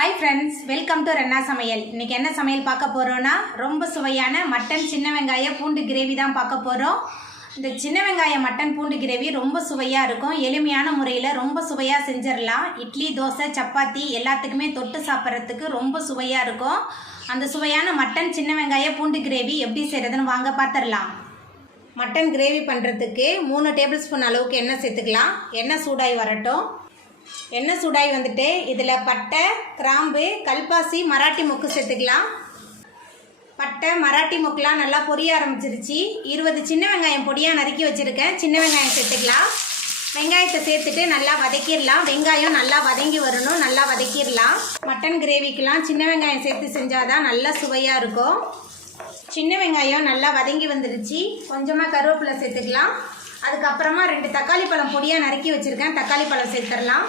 Hi friends welcome to रेन्ना समयल इनके என்ன சமையல் பார்க்க போறோம்னா ரொம்ப சுவையான மட்டன் சின்ன வெங்காய பூண்டு கிரேவி தான் பார்க்க போறோம். இந்த சின்ன வெங்காய மட்டன் பூண்டு கிரேவி ரொம்ப சுவையா இருக்கும். எளிமையான முறையில் ரொம்ப சுவையா செஞ்சிரலாம். இட்லி தோசை சப்பாத்தி எல்லாத்துக்குமே தொட்டு சாப்பிட்றதுக்கு ரொம்ப சுவையா இருக்கும். அந்த சுவையான மட்டன் சின்ன வெங்காய பூண்டு கிரேவி எப்படி செய்யறதுன்னு வாங்க பார்த்துடலாம். மட்டன் கிரேவி பண்ணுறதுக்கு 3 டேபிள் ஸ்பூன் அளவுக்கு எண்ணெய் சேர்த்துக்கலாம். எண்ணெய் சூடாகி வரட்டும். எண்ணெய் சூடாகி வந்துட்டு இதில் பட்டை கிராம்பு கல்பாசி மராட்டி மொக்கு சேர்த்துக்கலாம். பட்டை மராட்டி மொக்குலாம் நல்லா பொரிய ஆரம்பிச்சிருச்சு. 20 சின்ன வெங்காயம் பொடியாக நறுக்கி வச்சுருக்கேன். சின்ன வெங்காயம் சேர்த்துக்கலாம். வெங்காயத்தை சேர்த்துட்டு நல்லா வதக்கிடலாம். வெங்காயம் நல்லா வதங்கி வரணும். நல்லா வதக்கிடலாம். மட்டன் கிரேவிக்கெலாம் சின்ன வெங்காயம் சேர்த்து செஞ்சால் தான் நல்லா சுவையாக இருக்கும். சின்ன வெங்காயம் நல்லா வதங்கி வந்துடுச்சு. கொஞ்சமாக கருவேப்பிலை சேர்த்துக்கலாம். அதுக்கப்புறமா 2 தக்காளி பழம் பொடியாக நறுக்கி வச்சுருக்கேன். தக்காளி பழம் சேர்த்துடலாம்.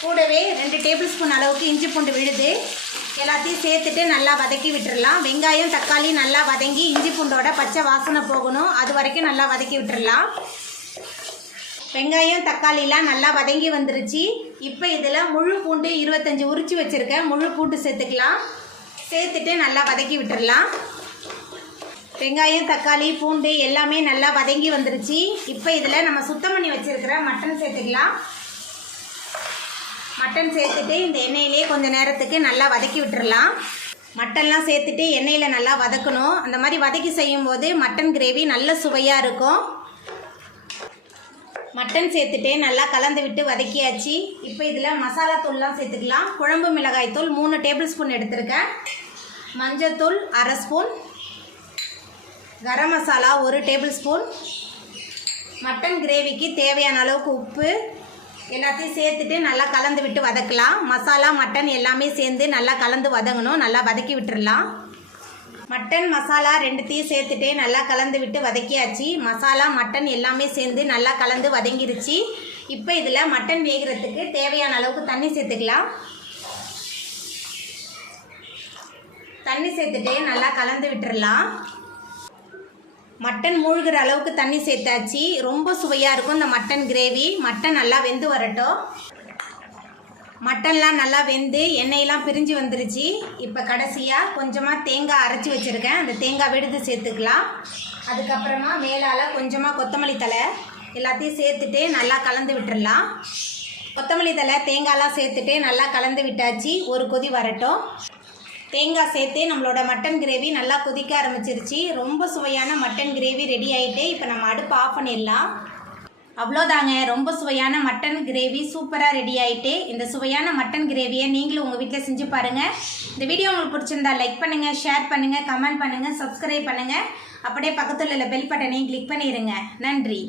கூடவே 2 டேபிள் ஸ்பூன் அளவுக்கு இஞ்சி பூண்டு விழுது எல்லாத்தையும் சேர்த்துட்டு நல்லா வதக்கி விட்டுடலாம். வெங்காயம் தக்காளி நல்லா வதங்கி இஞ்சி பூண்டோட பச்சை வாசனை போகணும். அது வரைக்கும் நல்லா வதக்கி விட்டுடலாம். வெங்காயம் தக்காளிலாம் நல்லா வதங்கி வந்துருச்சு. இப்போ இதில் முழு பூண்டு 25 உரித்து வச்சுருக்கேன். முழு பூண்டு சேர்த்துக்கலாம். சேர்த்துட்டு நல்லா வதக்கி விட்டுடலாம். வெங்காயம் தக்காளி பூண்டு எல்லாமே நல்லா வதங்கி வந்துருச்சு. இப்போ இதில் நம்ம சுத்தம் பண்ணி வச்சுருக்கிற மட்டன் சேர்த்துக்கலாம். மட்டன் சேர்த்துட்டு இந்த எண்ணெயிலே கொஞ்சம் நேரத்துக்கு நல்லா வதக்கி விட்டுடலாம். மட்டன்லாம் சேர்த்துட்டு எண்ணெயில் நல்லா வதக்கணும். அந்த மாதிரி வதக்கி செய்யும்போது மட்டன் கிரேவி நல்ல சுவையாக இருக்கும். மட்டன் சேர்த்துட்டு நல்லா கலந்து விட்டு வதக்கியாச்சு. இப்போ இதில் மசாலா தூள்லாம் சேர்த்துக்கலாம். குழம்பு மிளகாய் தூள் 3 டேபிள் ஸ்பூன் எடுத்திருக்கேன். மஞ்சள் 1/2 spoon, garam masala 1 table spoon, mutton கிரேவிக்கு தேவையான அளவுக்கு உப்பு எல்லாத்தையும் சேர்த்துட்டு நல்லா கலந்து விட்டு வதக்கலாம். மசாலா மட்டன் எல்லாமே சேர்ந்து நல்லா கலந்து வதங்கணும். நல்லா வதக்கி விட்டுடலாம். மட்டன் மசாலா 2த்தையும் சேர்த்துட்டு நல்லா கலந்து விட்டு வதக்கியாச்சு. மசாலா மட்டன் எல்லாமே சேர்ந்து நல்லா கலந்து வதங்கிருச்சு. இப்போ இதில் மட்டன் வேகிறதுக்கு தேவையான அளவுக்கு தண்ணி சேர்த்துக்கலாம். தண்ணி சேர்த்துட்டு நல்லா கலந்து விட்டுடலாம். மட்டன் மூழ்கிற அளவுக்கு தண்ணி சேர்த்தாச்சு. ரொம்ப சுவையாக இருக்கும் இந்த மட்டன் கிரேவி. மட்டன் நல்லா வெந்து வரட்டும். மட்டன்லாம் நல்லா வெந்து எண்ணெயெல்லாம் பிரிஞ்சு வந்துருச்சு. இப்போ கடைசியாக கொஞ்சமாக தேங்காய் அரைச்சி வச்சுருக்கேன். அந்த தேங்காய் விடுது சேர்த்துக்கலாம். அதுக்கப்புறமா மேலால் கொஞ்சமாக கொத்தமல்லி தழை எல்லாத்தையும் சேர்த்துட்டு நல்லா கலந்து விட்டுடலாம். கொத்தமல்லி தழை தேங்காயெலாம் சேர்த்துட்டு நல்லா கலந்து விட்டாச்சு. ஒரு கொதி வரட்டும். தேங்காய் சேர்த்து நம்மளோட மட்டன் கிரேவி நல்லா கொதிக்க ஆரம்பிச்சிருச்சு. ரொம்ப சுவையான மட்டன் கிரேவி ரெடி ஆகிட்டு இப்போ நம்ம அடுப்பு ஆஃப் பண்ணிடலாம். அவ்வளோதாங்க, ரொம்ப சுவையான மட்டன் கிரேவி சூப்பராக ரெடி ஆகிட்டு. இந்த சுவையான மட்டன் கிரேவியை நீங்களும் உங்கள் வீட்டில் செஞ்சு பாருங்கள். இந்த வீடியோ உங்களுக்கு பிடிச்சிருந்தா லைக் பண்ணுங்கள், ஷேர் பண்ணுங்கள், கமெண்ட் பண்ணுங்கள், சப்ஸ்கிரைப் பண்ணுங்கள். அப்படியே பக்கத்தில் உள்ள பெல் பட்டனையும் கிளிக் பண்ணிடுங்க. நன்றி.